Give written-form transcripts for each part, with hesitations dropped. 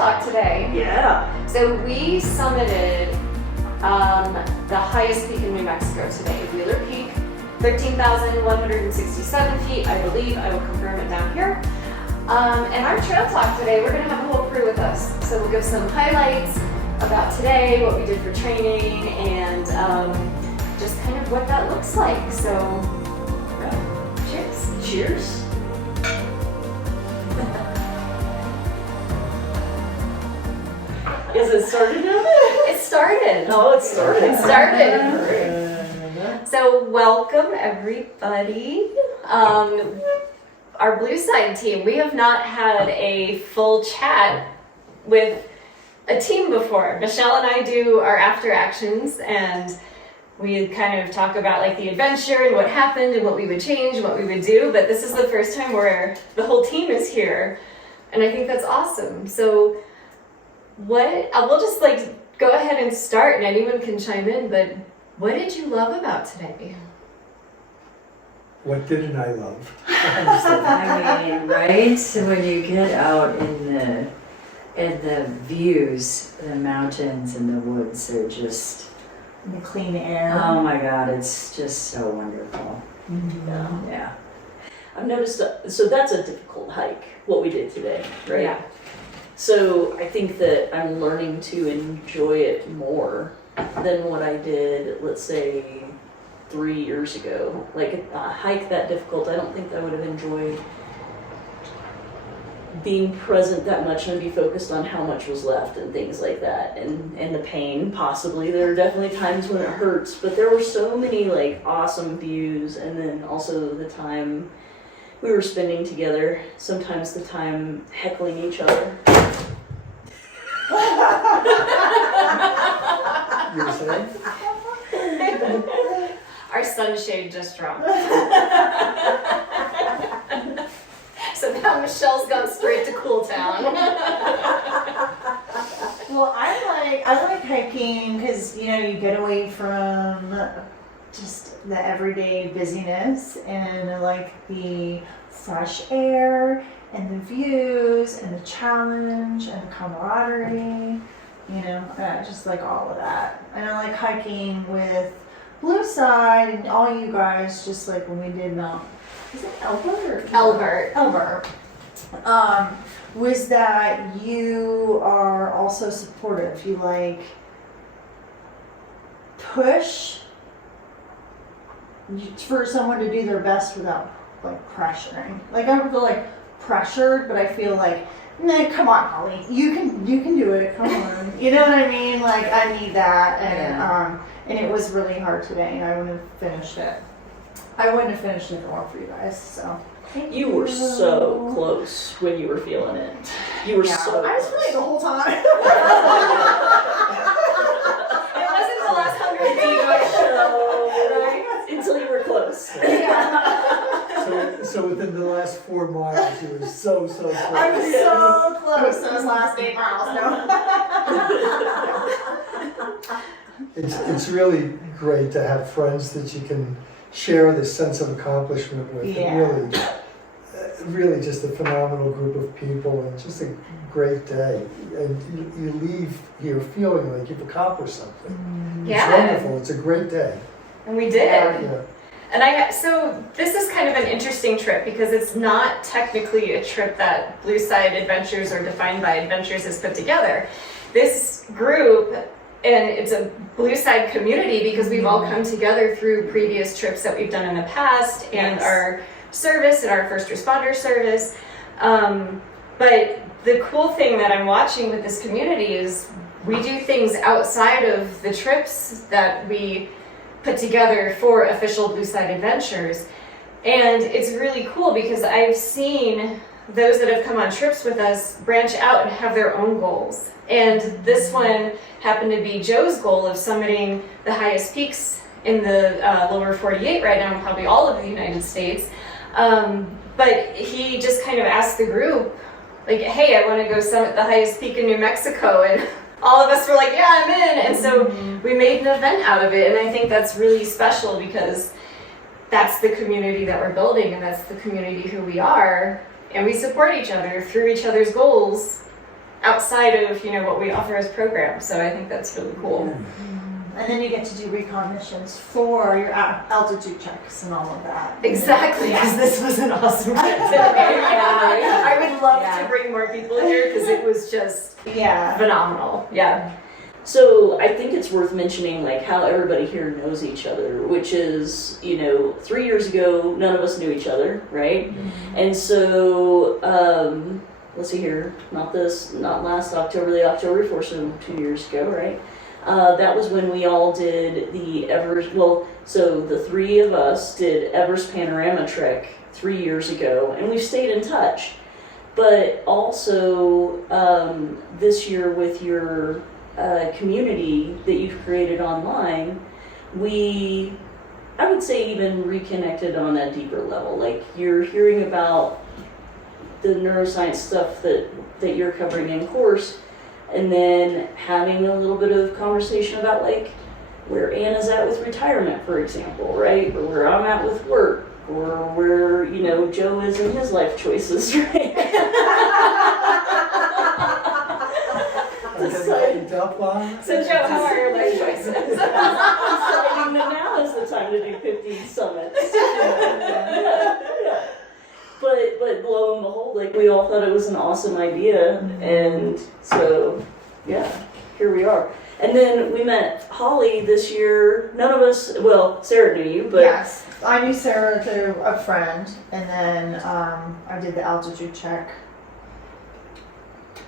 talk today. Yeah. So we summited the highest peak in New Mexico today, Wheeler Peak, 13,167 feet, I believe. I will confirm it down here. And our trail talk today, we're going to have a whole crew with us. So we'll give some highlights about today, what we did for training, and just kind of what that looks like. So, cheers. Cheers. Is it started now? It started. Oh, it started. It started. So welcome everybody. Our Blue Side team, we have not had a full chat with a team before. Michelle and I do our after actions, and we kind of talk about like the adventure and what happened and what we would change and what we would do, but this is the first time where the whole team is here, and I think that's awesome. So we'll just like go ahead and start, and anyone can chime in, but what did you love about today? What didn't I love? I mean, right? So when you get out in the views, the mountains and the woods are just And the clean air. oh my God, it's just so wonderful. Yeah. I've noticed, so that's a difficult hike, what we did today, right? Yeah. So I think that I'm learning to enjoy it more than what I did, let's say, 3 years ago. Like a hike that difficult, I don't think I would have enjoyed being present that much and be focused on how much was left and things like that, and the pain possibly. There are definitely times when it hurts, but there were so many like awesome views, and then also the time we were spending together, sometimes the time heckling each other. You were saying? Our sunshade just dropped. So now Michelle's gone straight to Cool Town. Well, I like hiking because you get away from just the everyday busyness, and I like the fresh air and the views and the challenge and the camaraderie. I just like all of that. And I like hiking with Blue Side and all you guys, just like when we did is it Elbert? Elbert. Was that you are also supportive. You like push for someone to do their best without like pressuring. Like I don't feel like pressured, but I feel like, nah, come on, Holly, you can do it. Come on, you know what I mean? Like I need that, and it was really hard today, and I wouldn't have finished it. I wouldn't have finished it if it weren't for you guys. So thank you. You were so close when you were feeling it. You were so I was close. feeling the whole time. It wasn't the last 100 feet, Right? Until you were close. So within the last 4 miles, you were so close. I was so close those last 8 miles. No. It's really great to have friends that you can share this sense of accomplishment with. Yeah. Really just a phenomenal group of people, and just a great day. And you leave here feeling like you've accomplished something. Yeah. It's wonderful. It's a great day. And we did. Yeah. And so this is kind of an interesting trip because it's not technically a trip that Blue Side Adventures or Defined by Adventures has put together. This group, and it's a Blue Side community because we've all come together through previous trips that we've done in the past, and our service and our first responder service. But the cool thing that I'm watching with this community is we do things outside of the trips that we put together for official Blue Side Adventures. And it's really cool because I've seen those that have come on trips with us branch out and have their own goals. And this one happened to be Joe's goal of summiting the highest peaks in the lower 48 right now, and probably all of the United States. But he just kind of asked the group, like, hey, I want to go summit the highest peak in New Mexico. And all of us were like, yeah, I'm in. And so we made an event out of it. And I think that's really special because that's the community that we're building, and that's the community who we are. And we support each other through each other's goals. outside of, you know, what we offer as programs. So I think that's really cool. And then you get to do recon missions for your altitude checks and all of that. Exactly, because this was an awesome trip. I would love to bring more people here because it was just phenomenal. Yeah. So I think it's worth mentioning like how everybody here knows each other, which is, you know, 3 years ago, none of us knew each other, right? And so, let's see here, not last October, the October before, so 2 years ago, right? That was when we all did the Everest, so the three of us did Everest Panorama Trek 3 years ago, and we've stayed in touch. But also, this year with your community that you've created online, I would say even reconnected on a deeper level. Like you're hearing about the neuroscience stuff that you're covering in course, and then having a little bit of conversation about like where Anna's at with retirement, for example, right? Or where I'm at with work, or where, you know, Joe is in his life choices, right? So Joe, how are your life choices? Deciding that now is the time to do 50 summits. Yeah. But lo and behold, like we all thought it was an awesome idea, and so yeah, here we are. And then we met Holly this year. None of us, well, Sarah knew you, but yes, I knew Sarah through a friend, and then I did the altitude check.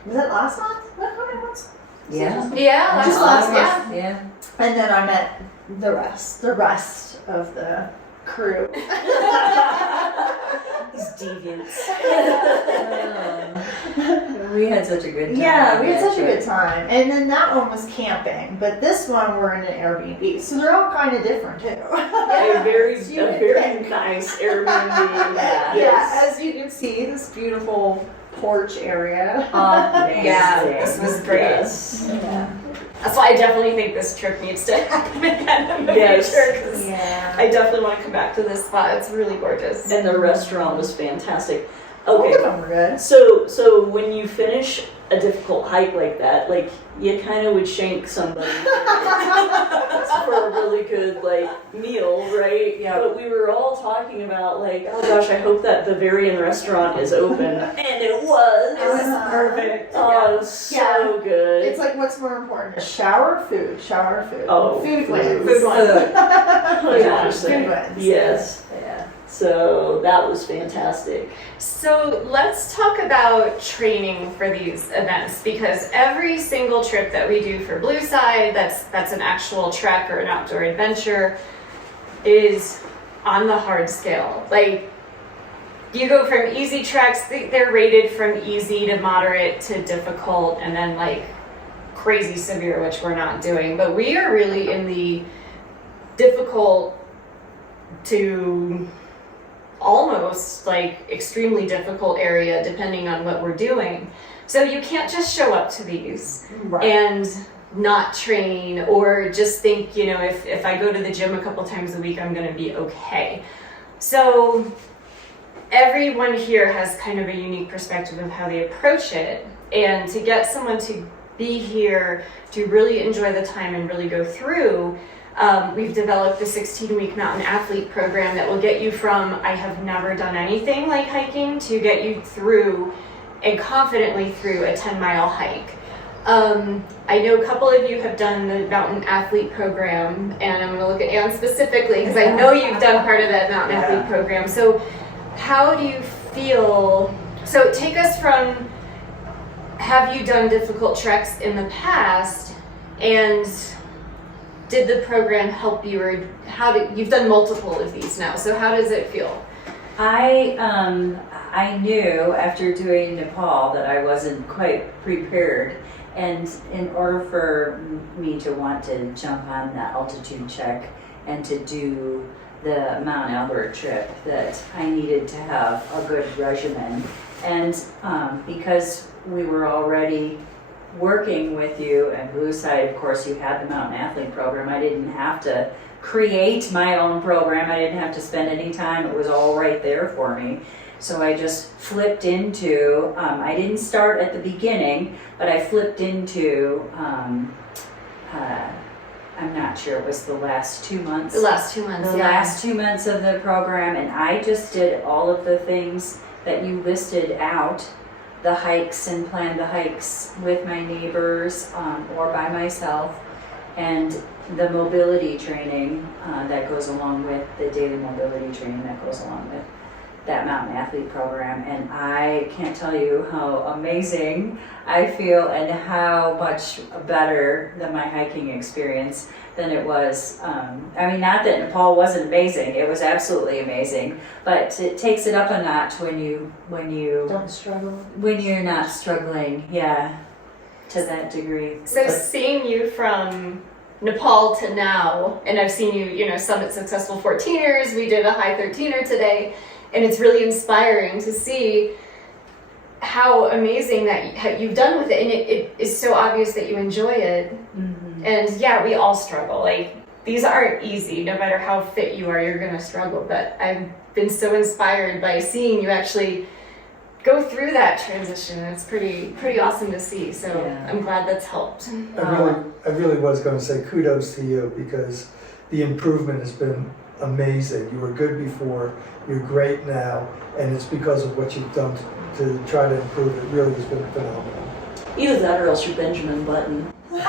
Was it last month? How many months? Yeah. Yeah, Just last month. Yeah. And then I met the rest of the crew. these deviants. We had such a good time. Yeah, we had that such a trip. good time. And then that one was camping, but this one we're in an Airbnb, so they're all kind of different too. A very You would very think. nice Airbnb. Yeah, as you can see, this beautiful porch area. Yeah, this was great. Yes. Yeah. That's why I definitely think this trip needs to happen again in the Yes. future, because Yeah. I definitely want to come back to this spot. It's really gorgeous. And the restaurant was fantastic. All Okay. of them were good. So when you finish a difficult hike like that, like you kind of would shank somebody for a really good like meal, right? Yeah. But we were all talking about like, oh gosh, I hope that Bavarian restaurant is open, and it was. It was perfect. Oh, it was so good. It's like, what's more important? Shower, food. Oh, food food. wins. Food wins. 100%. Food wins. Yes. Yeah. So that was fantastic. So let's talk about training for these events, because every single trip that we do for Blue Side, that's an actual trek or an outdoor adventure, is on the hard scale. Like, you go from easy treks, they're rated from easy to moderate to difficult, and then like crazy severe, which we're not doing. But we are really in the difficult to almost like extremely difficult area depending on what we're doing. So you can't just show up to these Right. and not train, or just think, you know, if I go to the gym a couple times a week, I'm going to be okay. So everyone here has kind of a unique perspective of how they approach it, and to get someone to be here to really enjoy the time and really go through, we've developed the 16-week mountain athlete program that will get you from I have never done anything like hiking to get you through and confidently through a 10-mile hike. I know a couple of you have done the mountain athlete program, and I'm going to look at Anne specifically because I know you've done part of that mountain athlete program. So how do you feel? So take us from, have you done difficult treks in the past, and did the program help you, or you've done multiple of these now, so how does it feel? I knew after doing Nepal that I wasn't quite prepared, and in order for me to want to jump on the altitude check and to do the Mount Albert trip, that I needed to have a good regimen. And because we were already working with you and Blue Side, of course, you had the Mountain Athlete program, I didn't have to create my own program. I didn't have to spend any time. It was all right there for me. So I just flipped into, I didn't start at the beginning, but I flipped into, I'm not sure, it was the last 2 months. The last 2 months, The yeah. last 2 months of the program, and I just did all of the things that you listed out, the hikes, and planned the hikes with my neighbors or by myself, and the mobility training that goes along with the daily mobility training that goes along with that mountain athlete program. And I can't tell you how amazing I feel and how much better than my hiking experience than it was. I mean, not that Nepal wasn't amazing, it was absolutely amazing, but it takes it up a notch when you Don't struggle. when you're not struggling, yeah, to that degree. So seeing you from Nepal to now, and I've seen you, summit successful 14ers, we did a high 13er today, and it's really inspiring to see how amazing that you've done with it, and it is so obvious that you enjoy it. Mm-hmm. And yeah, we all struggle. Like, these aren't easy. No matter how fit you are, you're gonna struggle. But I've been so inspired by seeing you actually go through that transition. It's pretty awesome to see. So Yeah. I'm glad that's helped. I really was going to say kudos to you, because the improvement has been amazing. You were good before, you're great now, and it's because of what you've done to try to improve. It really has been phenomenal. Either that or else you're Benjamin Button. She's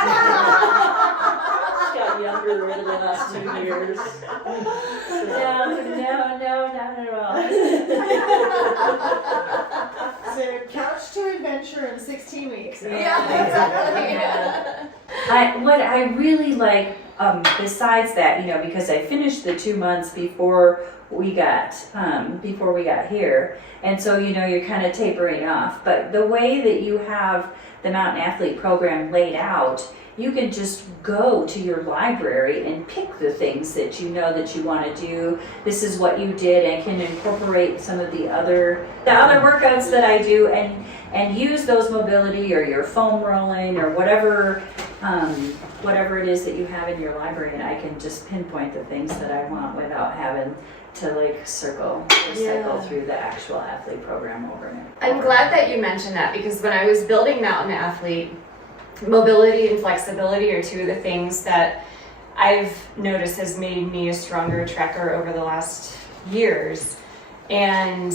got younger over the last 2 years. No, not at all. So couch to adventure in 16 weeks. Yeah, exactly. What I really like, besides that, because I finished the 2 months before we got here, and so you're kind of tapering off. But the way that you have the Mountain Athlete program laid out, you can just go to your library and pick the things that you know that you want to do. This is what you did, and can incorporate some of the other workouts that I do, and use those mobility or your foam rolling or whatever it is that you have in your library, and I can just pinpoint the things that I want without having to cycle through the actual athlete program over and over. I'm glad that you mentioned that, because when I was building Mountain Athlete, mobility and flexibility are two of the things that I've noticed has made me a stronger trekker over the last years. And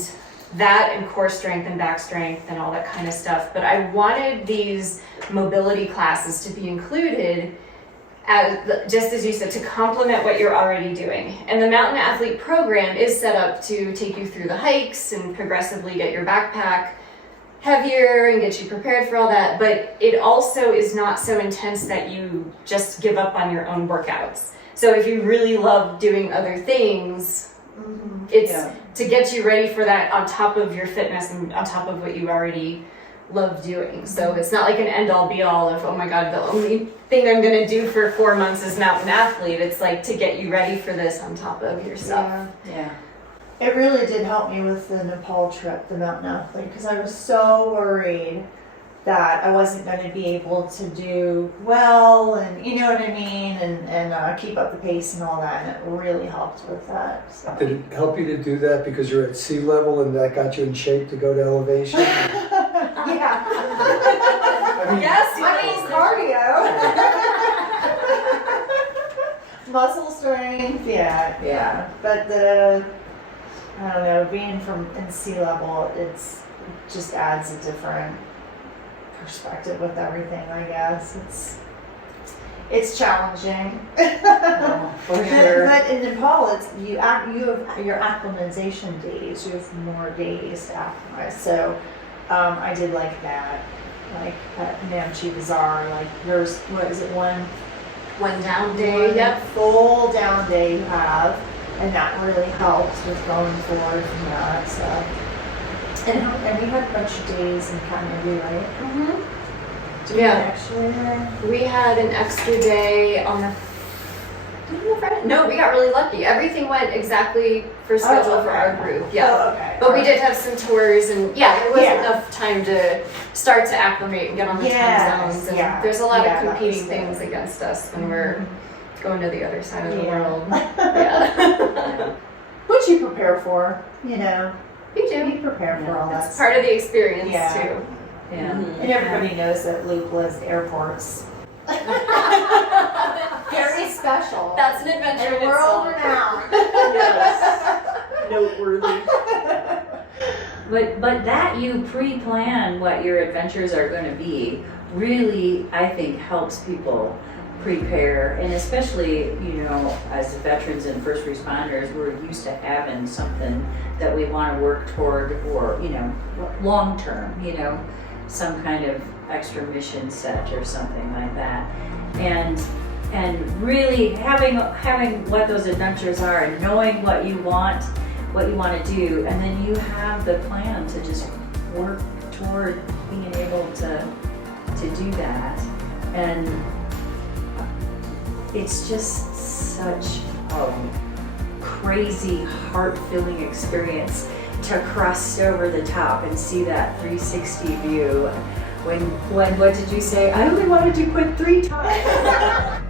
that, and core strength and back strength and all that kind of stuff. But I wanted these mobility classes to be included, just as you said, to complement what you're already doing. And the Mountain Athlete program is set up to take you through the hikes and progressively get your backpack heavier and get you prepared for all that, but it also is not so intense that you just give up on your own workouts. So if you really love doing other things, it's to get you ready for that on top of your fitness and on top of what you already love doing. So it's not like an end-all be-all of, oh my god, the only thing I'm going to do for 4 months is Mountain Athlete. It's like to get you ready for this on top of your stuff. Yeah. It really did help me with the Nepal trip, the Mountain Athlete, because I was so worried that I wasn't going to be able to do well, and you know what I mean, and keep up the pace and all that, and it really helped with that. So. Did it help you to do that because you're at sea level and that got you in shape to go to elevation? Yeah. I mean, Yes, cardio. Muscle strength, yeah. But I don't know, being in sea level, it just adds a different perspective with everything, I guess. It's challenging. For sure. But in Nepal, you have your acclimatization days. You have more days to acclimatize. So I did like that. Like at Namche Bazaar, there's, what is it, one down day. Yep. full down day you have, and that really helps with going forward from that. So, and we had a bunch of days in Kathmandu, right? Mm-hmm. Did we have an extra day there? We had an extra day on the Friday. No, we got really lucky. Everything went exactly for schedule for our group. Yeah. Oh, okay. But we did have some tours, and there wasn't Yeah. enough time to start to acclimate and get on the Yes, time zones. And yeah. there's a lot Yeah, of that competing was things good. against us when we're Going to the other side of the Yeah. world. Yeah. Which you prepare for, you know. You do. You prepare for all that It's part of the experience Yeah. too. Yeah. Mhm. And everybody knows that Luke loves airports. Very special. That's an adventure and in world itself. renowned. Yes. Noteworthy. But that you pre-plan what your adventures are going to be really, I think, helps people prepare. And especially, you know, as veterans and first responders, we're used to having something that we want to work toward, or, you know, long term, you know, some kind of extra mission set or something like that. And really having what those adventures are, and knowing what you want to do, and then you have the plan to just work toward being able to do that. And it's just such a crazy, heart-filling experience to cross over the top and see that 360 view. When what did you say? I only wanted to quit 3 times.